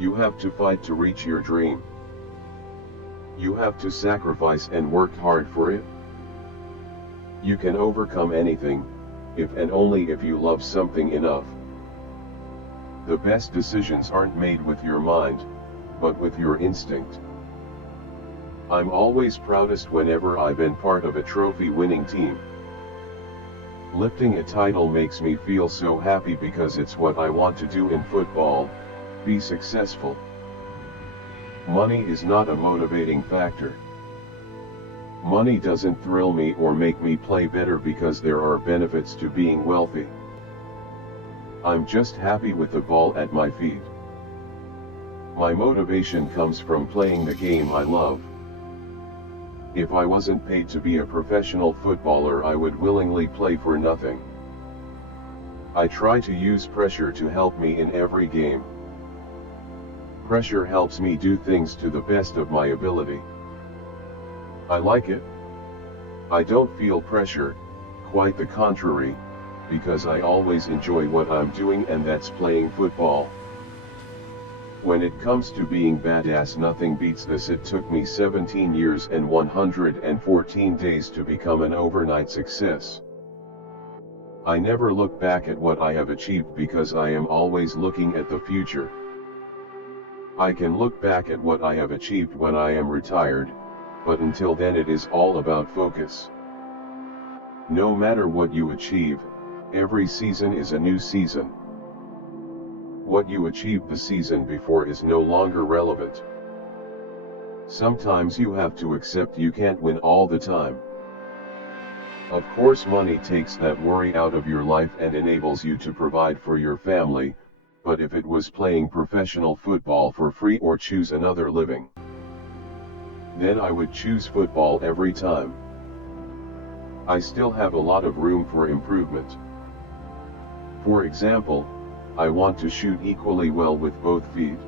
You have to fight to reach your dream. You have to sacrifice and work hard for it. You can overcome anything, if and only if you love something enough. The best decisions aren't made with your mind, but with your instinct. I'm always proudest whenever I've been part of a trophy-winning team. Lifting a title makes me feel so happy because it's what I want to do in football, be successful. Money is not a motivating factor. Money doesn't thrill me or make me play better because there are benefits to being wealthy. I'm just happy with the ball at my feet. My motivation comes from playing the game I love. If I wasn't paid to be a professional footballer, I would willingly play for nothing. I try to use pressure to help me in every game. Pressure helps me do things to the best of my ability. I like it. I don't feel pressure, quite the contrary, because I always enjoy what I'm doing, and that's playing football. When it comes to being badass, nothing beats this. It took me 17 years and 114 days to become an overnight success. I never look back at what I have achieved because I am always looking at the future. I can look back at what I have achieved when I am retired, but until then it is all about focus. No matter what you achieve, every season is a new season. What you achieved the season before is no longer relevant. Sometimes you have to accept you can't win all the time. Of course, money takes that worry out of your life and enables you to provide for your family, but if it was playing professional football for free or choose another living, then I would choose football every time. I still have a lot of room for improvement. For example, I want to shoot equally well with both feet.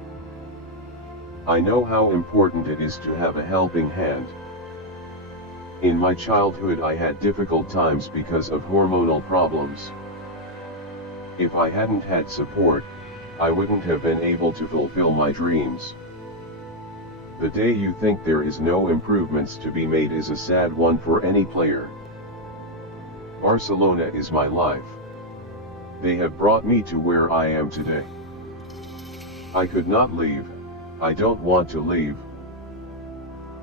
I know how important it is to have a helping hand. In my childhood I had difficult times because of hormonal problems. If I hadn't had support, I wouldn't have been able to fulfill my dreams. The day you think there is no improvements to be made is a sad one for any player. Barcelona is my life. They have brought me to where I am today. I could not leave. I don't want to leave.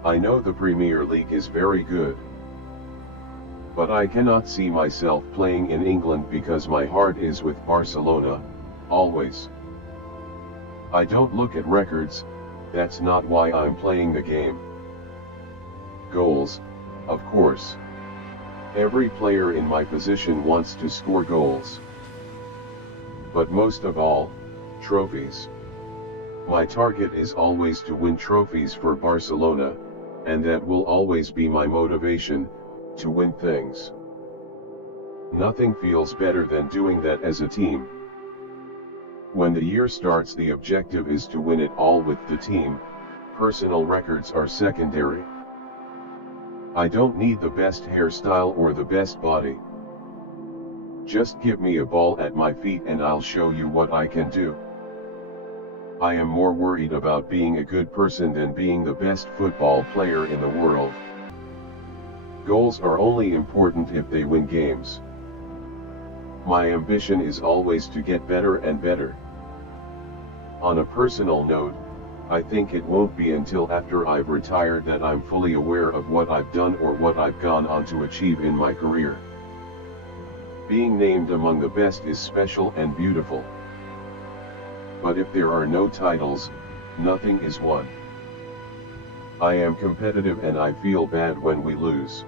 I know the Premier League is very good, but I cannot see myself playing in England because my heart is with Barcelona, always. I don't look at records, that's not why I'm playing the game. Goals, of course. Every player in my position wants to score goals. But most of all, trophies. My target is always to win trophies for Barcelona, and that will always be my motivation, to win things. Nothing feels better than doing that as a team. When the year starts, the objective is to win it all with the team. Personal records are secondary. I don't need the best hairstyle or the best body. Just give me a ball at my feet and I'll show you what I can do. I am more worried about being a good person than being the best football player in the world. Goals are only important if they win games. My ambition is always to get better and better. On a personal note, I think it won't be until after I've retired that I'm fully aware of what I've done or what I've gone on to achieve in my career. Being named among the best is special and beautiful. But if there are no titles, nothing is won. I am competitive and I feel bad when we lose.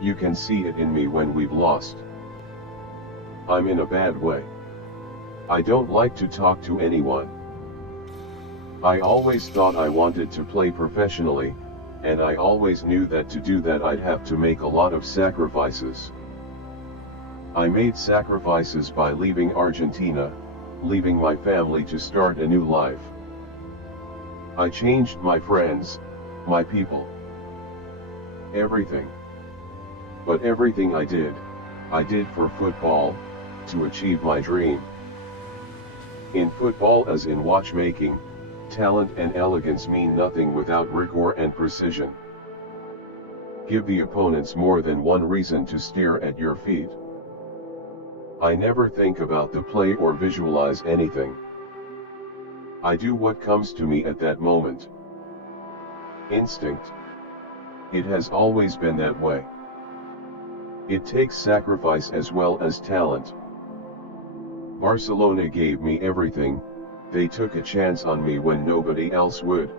You can see it in me when we've lost. I'm in a bad way. I don't like to talk to anyone. I always thought I wanted to play professionally, and I always knew that to do that I'd have to make a lot of sacrifices. I made sacrifices by leaving Argentina, leaving my family to start a new life. I changed my friends, my people. Everything. But everything I did for football, to achieve my dream. In football as in watchmaking, talent and elegance mean nothing without rigor and precision. Give the opponents more than one reason to stare at your feet. I never think about the play or visualize anything. I do what comes to me at that moment. Instinct. It has always been that way. It takes sacrifice as well as talent. Barcelona gave me everything, they took a chance on me when nobody else would.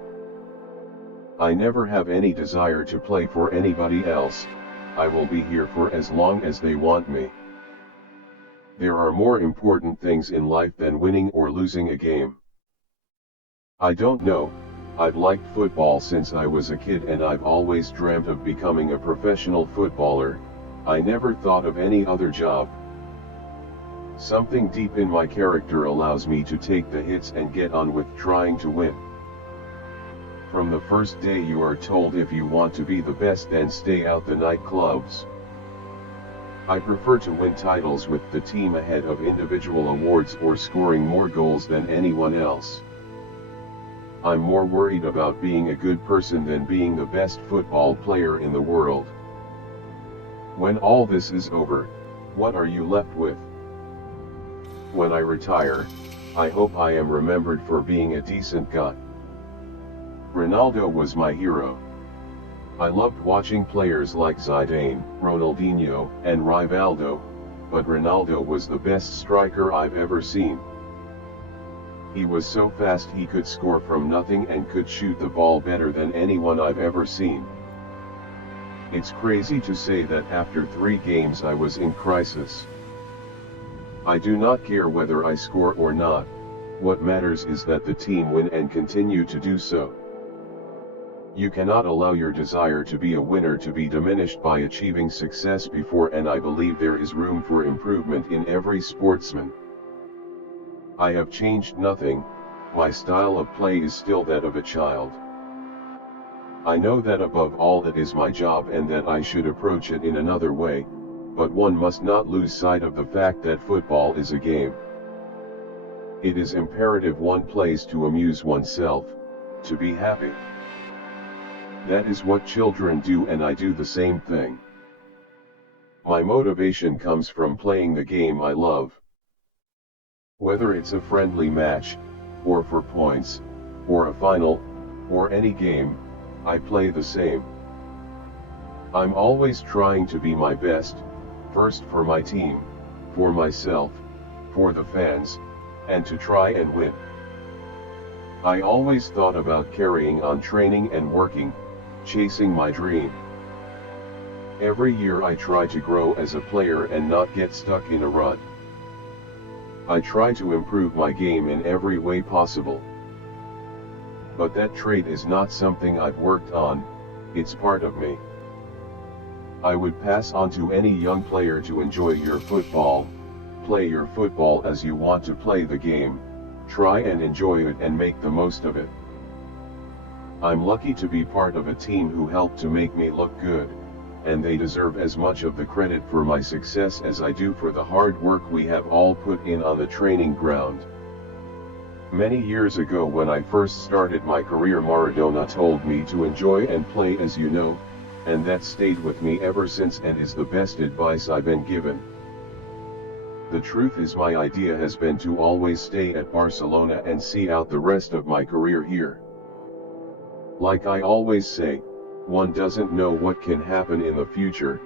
I never have any desire to play for anybody else, I will be here for as long as they want me. There are more important things in life than winning or losing a game. I don't know, I've liked football since I was a kid and I've always dreamt of becoming a professional footballer, I never thought of any other job. Something deep in my character allows me to take the hits and get on with trying to win. From the first day you are told if you want to be the best then stay out the nightclubs. I prefer to win titles with the team ahead of individual awards or scoring more goals than anyone else. I'm more worried about being a good person than being the best football player in the world. When all this is over, what are you left with? When I retire, I hope I am remembered for being a decent guy. Ronaldo was my hero. I loved watching players like Zidane, Ronaldinho, and Rivaldo, but Ronaldo was the best striker I've ever seen. He was so fast he could score from nothing and could shoot the ball better than anyone I've ever seen. It's crazy to say that after 3 games I was in crisis. I do not care whether I score or not, what matters is that the team win and continue to do so. You cannot allow your desire to be a winner to be diminished by achieving success before, and I believe there is room for improvement in every sportsman. I have changed nothing, my style of play is still that of a child. I know that above all it is my job and that I should approach it in another way, but one must not lose sight of the fact that football is a game. It is imperative one plays to amuse oneself, to be happy. That is what children do and I do the same thing. My motivation comes from playing the game I love. Whether it's a friendly match, or for points, or a final, or any game, I play the same. I'm always trying to be my best, first for my team, for myself, for the fans, and to try and win. I always thought about carrying on training and working, chasing my dream. Every year I try to grow as a player and not get stuck in a rut. I try to improve my game in every way possible. But that trait is not something I've worked on, it's part of me. I would pass on to any young player to enjoy your football, play your football as you want to play the game, try and enjoy it and make the most of it. I'm lucky to be part of a team who helped to make me look good, and they deserve as much of the credit for my success as I do for the hard work we have all put in on the training ground. Many years ago when I first started my career, Maradona told me to enjoy and play as you know, and that stayed with me ever since and is the best advice I've been given. The truth is my idea has been to always stay at Barcelona and see out the rest of my career here. Like I always say, one doesn't know what can happen in the future,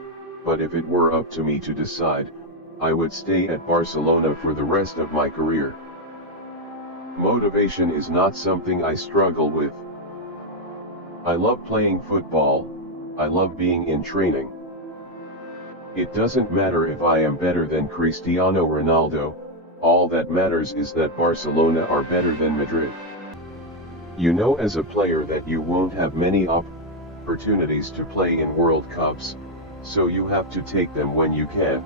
but if it were up to me to decide, I would stay at Barcelona for the rest of my career. Motivation is not something I struggle with. I love playing football, I love being in training. It doesn't matter if I am better than Cristiano Ronaldo, all that matters is that Barcelona are better than Madrid. You know as a player that you won't have many opportunities to play in World Cups, so you have to take them when you can.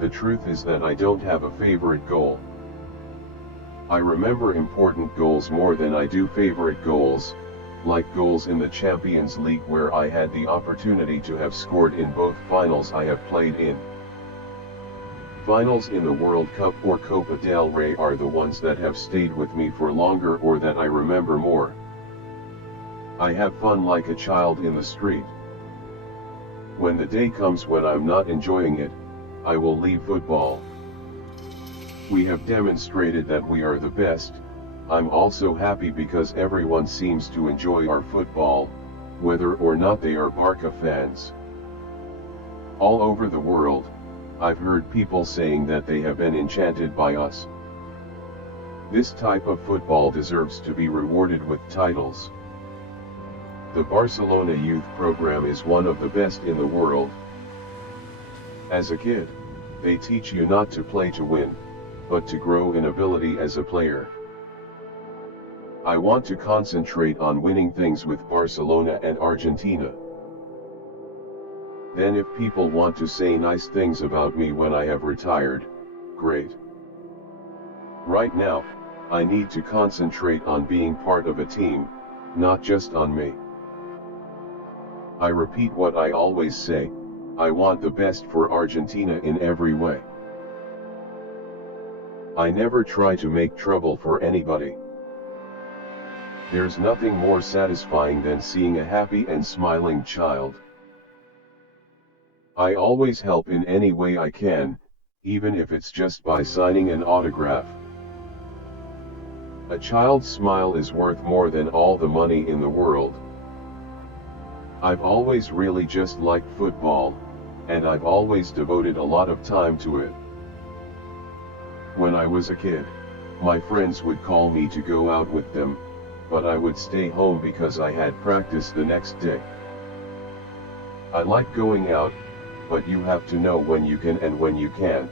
The truth is that I don't have a favorite goal. I remember important goals more than I do favorite goals, like goals in the Champions League where I had the opportunity to have scored in both finals I have played in. Finals in the World Cup or Copa del Rey are the ones that have stayed with me for longer or that I remember more. I have fun like a child in the street. When the day comes when I'm not enjoying it, I will leave football. We have demonstrated that we are the best. I'm also happy because everyone seems to enjoy our football, whether or not they are Barca fans. All over the world, I've heard people saying that they have been enchanted by us. This type of football deserves to be rewarded with titles. The Barcelona youth program is one of the best in the world. As a kid, they teach you not to play to win, but to grow in ability as a player. I want to concentrate on winning things with Barcelona and Argentina. Then if people want to say nice things about me when I have retired, great. Right now, I need to concentrate on being part of a team, not just on me. I repeat what I always say, I want the best for Argentina in every way. I never try to make trouble for anybody. There's nothing more satisfying than seeing a happy and smiling child. I always help in any way I can, even if it's just by signing an autograph. A child's smile is worth more than all the money in the world. I've always really just liked football, and I've always devoted a lot of time to it. When I was a kid, my friends would call me to go out with them, but I would stay home because I had practice the next day. I like going out, but you have to know when you can and when you can't.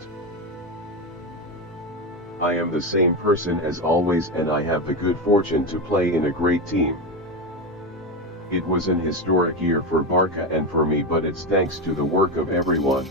I am the same person as always and I have the good fortune to play in a great team. It was an historic year for Barca and for me, but it's thanks to the work of everyone.